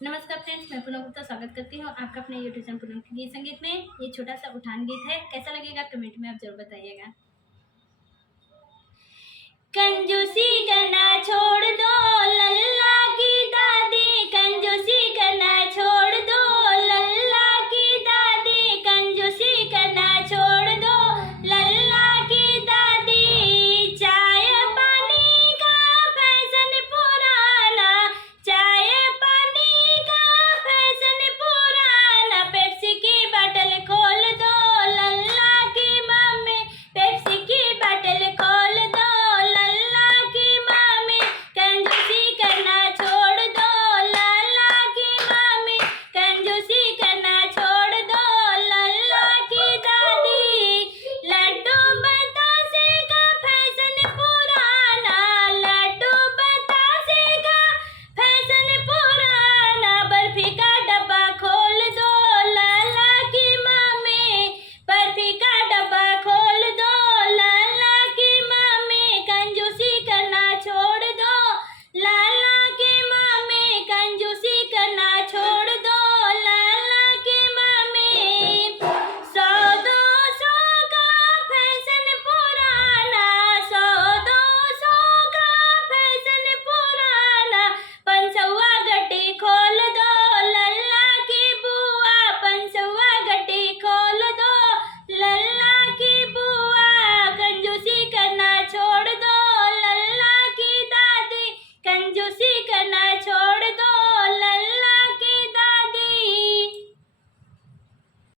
नमस्कार फ्रेंड्स, मैं पूनम गुप्ता स्वागत करती हूँ आपका अपने यूट्यूब चैनल पूनम के गीत संगीत में। ये छोटा सा उठान गीत है, कैसा लगेगा कमेंट में आप जरूर बताइएगा। कंजूसी करना छोड़ दो लल्ला की दादी,